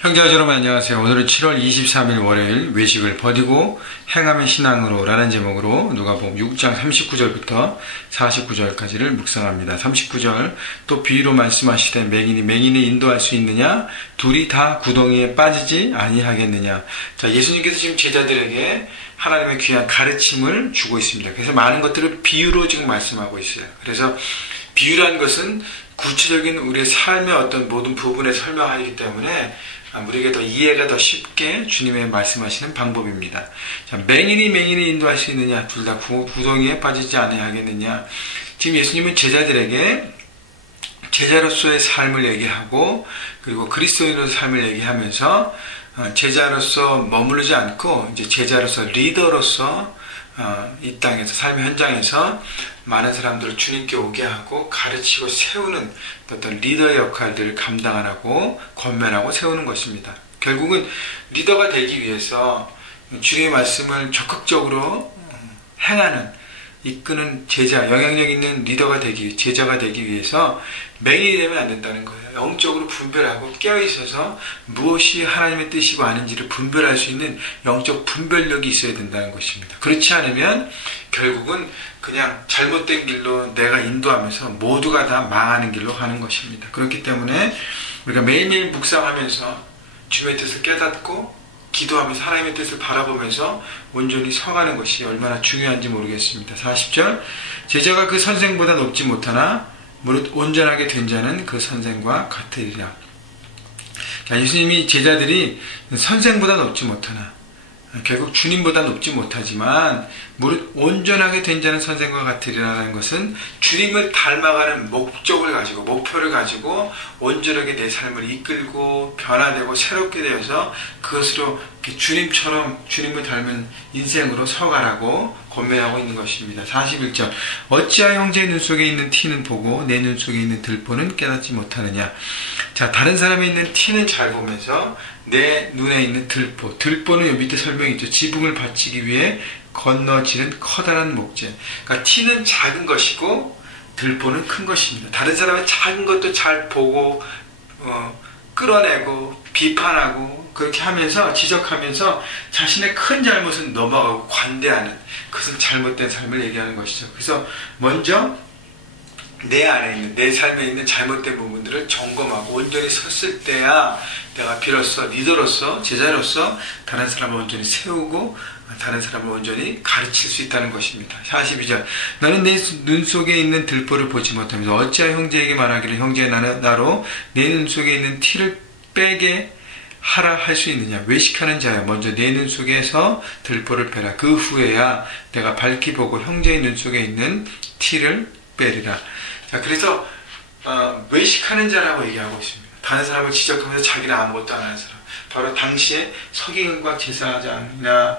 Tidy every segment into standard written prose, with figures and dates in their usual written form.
형제와 여러분 안녕하세요. 오늘은 7월 23일 월요일 외식을 버리고 행함의 신앙으로 라는 제목으로 누가복음 6장 39절부터 49절까지를 묵상합니다. 39절 또 비유로 말씀하시되 맹인이 인도할 수 있느냐? 둘이 다 구덩이에 빠지지 아니하겠느냐? 자, 예수님께서 지금 제자들에게 하나님의 귀한 가르침을 주고 있습니다. 그래서 많은 것들을 비유로 지금 말씀하고 있어요. 그래서 비유라는 것은 구체적인 우리의 삶의 어떤 모든 부분에 설명하기 때문에 우리에게 더 이해가 더 쉽게 주님의 말씀하시는 방법입니다. 자, 맹인이 인도할 수 있느냐? 둘 다 구덩이에 빠지지 아니하겠느냐? 지금 예수님은 제자들에게 제자로서의 삶을 얘기하고 그리고 그리스도인으로서의 삶을 얘기하면서 제자로서 머무르지 않고 이제 제자로서 리더로서 이 땅에서 삶의 현장에서 많은 사람들을 주님께 오게 하고 가르치고 세우는 어떤 리더의 역할들을 감당하라고 권면하고 세우는 것입니다. 결국은 리더가 되기 위해서 주님의 말씀을 적극적으로 행하는 이끄는 제자, 영향력 있는 리더가 제자가 되기 위해서 맹인이 되면 안 된다는 거예요. 영적으로 분별하고 깨어있어서 무엇이 하나님의 뜻이고 아닌지를 분별할 수 있는 영적 분별력이 있어야 된다는 것입니다. 그렇지 않으면 결국은 그냥 잘못된 길로 내가 인도하면서 모두가 다 망하는 길로 가는 것입니다. 그렇기 때문에 우리가 매일매일 묵상하면서 주님의 뜻을 깨닫고 기도하면서 하나님의 뜻을 바라보면서 온전히 서가는 것이 얼마나 중요한지 모르겠습니다. 40절 제자가 그 선생보다 높지 못하나 무릇 온전하게 된 자는 그 선생과 같으리라. 예수님이 제자들이 선생보다 높지 못하나 결국 주님보다 높지 못하지만 무릇 온전하게 된 자는 선생과 같으리라는 것은 주님을 닮아가는 목적을 가지고 목표를 가지고 온전하게 내 삶을 이끌고 변화되고 새롭게 되어서 그것으로 주님처럼 주님을 닮은 인생으로 서가라고 권면하고 있는 것입니다. 41절 어찌하여 형제의 눈 속에 있는 티는 보고 내 눈 속에 있는 들보는 깨닫지 못하느냐. 자, 다른 사람이 있는 티는 잘 보면서 내 눈에 있는 들보는 여기 밑에 설명이 있죠. 지붕을 받치기 위해 건너지는 커다란 목재. 그러니까 티는 작은 것이고 들보는 큰 것입니다. 다른 사람의 작은 것도 잘 보고 끌어내고 비판하고 그렇게 하면서 지적하면서 자신의 큰 잘못은 넘어가고 관대하는 그것은 잘못된 삶을 얘기하는 것이죠. 그래서 먼저 내 안에 있는 내 삶에 있는 잘못된 부분들을 점검하고 온전히 섰을 때야 내가 비로소 리더로서 제자로서 다른 사람을 온전히 세우고 다른 사람을 온전히 가르칠 수 있다는 것입니다. 42절 너는 내 눈 속에 있는 들보를 보지 못하면서 어찌하여 형제에게 말하기를 형제의 나로 내 눈 속에 있는 티를 빼게 하라 할 수 있느냐. 외식하는 자야 먼저 내 눈 속에서 들보를 빼라. 그 후에야 내가 밝히 보고 형제의 눈 속에 있는 티를 빼리라. 자, 그래서 외식하는 자라고 얘기하고 있습니다. 다른 사람을 지적하면서 자기는 아무것도 안 하는 사람. 바로 당시에 서기관과 제사장이나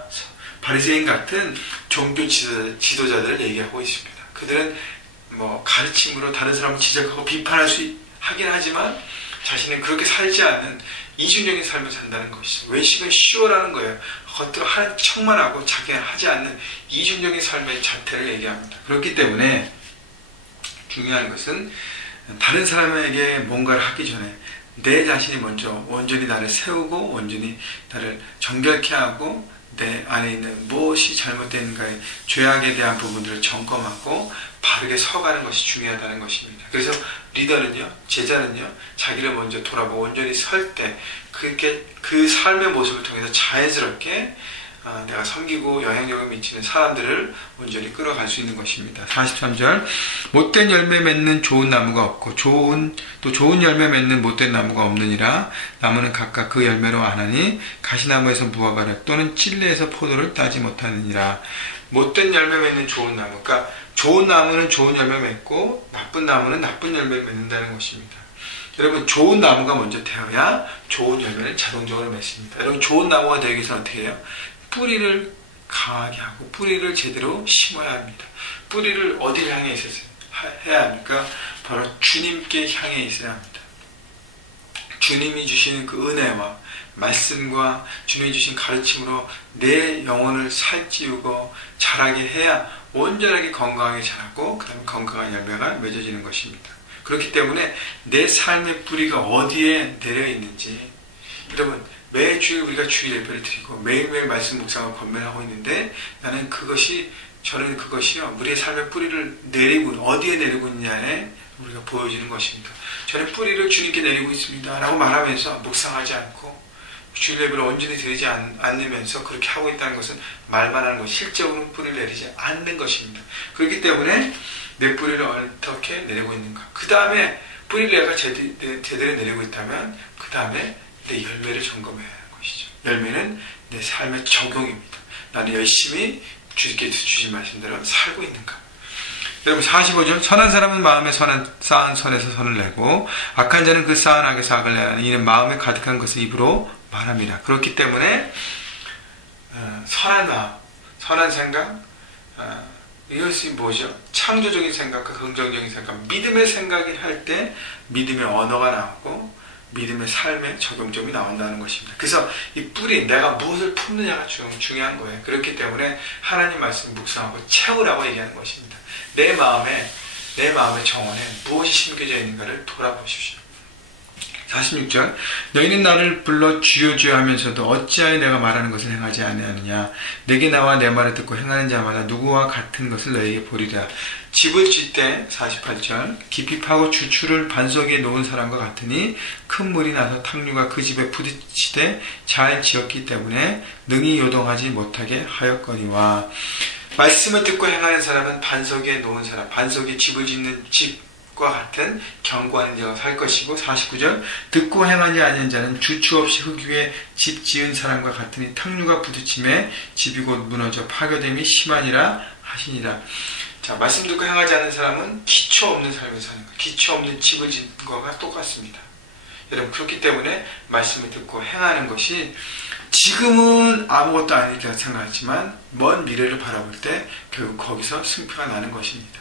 바리새인 같은 종교 지도자들을 얘기하고 있습니다. 그들은 가르침으로 다른 사람을 지적하고 비판할 수 하긴 하지만 자신은 그렇게 살지 않는 이중적인 삶을 산다는 것이죠. 외식은 쉬워라는 거예요. 겉으로 하는 척만 하고 자기는 하지 않는 이중적인 삶의 자태를 얘기합니다. 그렇기 때문에 중요한 것은 다른 사람에게 뭔가를 하기 전에 내 자신이 먼저 온전히 나를 세우고 온전히 나를 정결케 하고 내 안에 있는 무엇이 잘못된가의 죄악에 대한 부분들을 점검하고 바르게 서가는 것이 중요하다는 것입니다. 그래서 리더는요, 제자는요, 자기를 먼저 돌아보고 온전히 설 때 그렇게 그 삶의 모습을 통해서 자연스럽게 내가 섬기고 영향력을 미치는 사람들을 온전히 끌어갈 수 있는 것입니다. 43절 못된 열매 맺는 좋은 나무가 없고 좋은 열매 맺는 못된 나무가 없느니라. 나무는 각각 그 열매로 아나니 가시나무에서 무화과를 또는 찔레에서 포도를 따지 못하느니라. 못된 열매 맺는 좋은 나무, 그러니까 좋은 나무는 좋은 열매 맺고 나쁜 나무는 나쁜 열매를 맺는다는 것입니다. 여러분, 좋은 나무가 먼저 되어야 좋은 열매를 자동적으로 맺습니다. 여러분, 좋은 나무가 되기 위해서 어떻게 해요? 뿌리를 강하게 하고 뿌리를 제대로 심어야 합니다. 뿌리를 어디를 향해 해야 합니까? 바로 주님께 향해 있어야 합니다. 주님이 주시는 그 은혜와 말씀과 주님이 주신 가르침으로 내 영혼을 살찌우고 자라게 해야 온전하게 건강하게 자라고 그 다음에 건강한 열매가 맺어지는 것입니다. 그렇기 때문에 내 삶의 뿌리가 어디에 내려 있는지 여러분, 매주일 우리가 주일 예배를 드리고 매일매일 말씀 묵상을 권면하고 있는데 저는 그것이요 우리의 삶의 뿌리를 내리고 어디에 내리고 있냐에 우리가 보여주는 것입니다. 저는 뿌리를 주님께 내리고 있습니다 라고 말하면서 묵상하지 않고 주일 예배를 온전히 드리지 않으면서 그렇게 하고 있다는 것은 말만 하는 것, 실적으로 뿌리를 내리지 않는 것입니다. 그렇기 때문에 내 뿌리를 어떻게 내리고 있는가, 그 다음에 뿌리를 내가 제대로 내리고 있다면 그 다음에 내 열매를 점검해야 하는 것이죠. 열매는 내 삶의 적용입니다. 나는 열심히 주께 주신 말씀대로 살고 있는가. 여러분 45절, 선한 사람은 마음에 쌓은 선에서 선을 내고 악한 자는 그 쌓은 악에서 악을 내나니 이는 마음에 가득한 것을 입으로 말합니다. 그렇기 때문에 선한 마음, 선한 생각, 이것이 뭐죠? 창조적인 생각과 긍정적인 생각, 믿음의 생각이 할 때 믿음의 언어가 나오고 믿음의 삶의 적용점이 나온다는 것입니다. 그래서 이 뿌리, 내가 무엇을 품느냐가 중요한 거예요. 그렇기 때문에 하나님 말씀 묵상하고 채우라고 얘기하는 것입니다. 내 마음의 정원에 무엇이 심겨져 있는가를 돌아보십시오. 46절, 너희는 나를 불러 주여 주여 하면서도 어찌하여 내가 말하는 것을 행하지 아니하느냐. 내게 나와 내 말을 듣고 행하는 자마다 누구와 같은 것을 너희에게 보리라. 집을 질 때 48절, 깊이 파고 주추를 반석 위에 놓은 사람과 같으니 큰 물이 나서 탕류가 그 집에 부딪히되 잘 지었기 때문에 능히 요동하지 못하게 하였거니와. 말씀을 듣고 행하는 사람은 반석 위에 놓은 사람, 반석 위에 집을 짓는 집과 같은 견고한 자가 살 것이고. 49절, 듣고 행하지 아니한 자는 주추 없이 흙 위에 집 지은 사람과 같으니 탕류가 부딪힘에 집이 곧 무너져 파괴됨이 심하니라 하시니라. 자, 말씀 듣고 행하지 않는 사람은 기초 없는 삶을 사는 것, 기초 없는 집을 짓는 것과 똑같습니다. 여러분, 그렇기 때문에 말씀을 듣고 행하는 것이 지금은 아무것도 아니라 생각하지만 먼 미래를 바라볼 때 결국 거기서 승패가 나는 것입니다.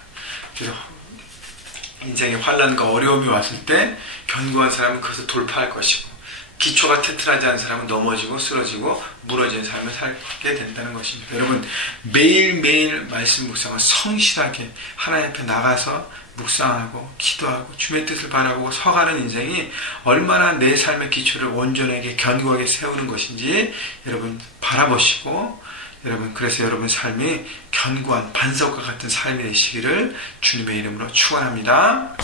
그래서 인생의 환난과 어려움이 왔을 때 견고한 사람은 그것을 돌파할 것이고, 기초가 튼튼하지 않은 사람은 넘어지고 쓰러지고 무너지는 삶을 살게 된다는 것입니다. 여러분, 매일매일 말씀 묵상을 성실하게 하나님 앞에 나가서 묵상하고 기도하고 주의 뜻을 바라보고 서가는 인생이 얼마나 내 삶의 기초를 온전하게 견고하게 세우는 것인지 여러분 바라보시고, 여러분, 그래서 여러분 삶이 견고한 반석과 같은 삶이 되시기를 주님의 이름으로 축원합니다.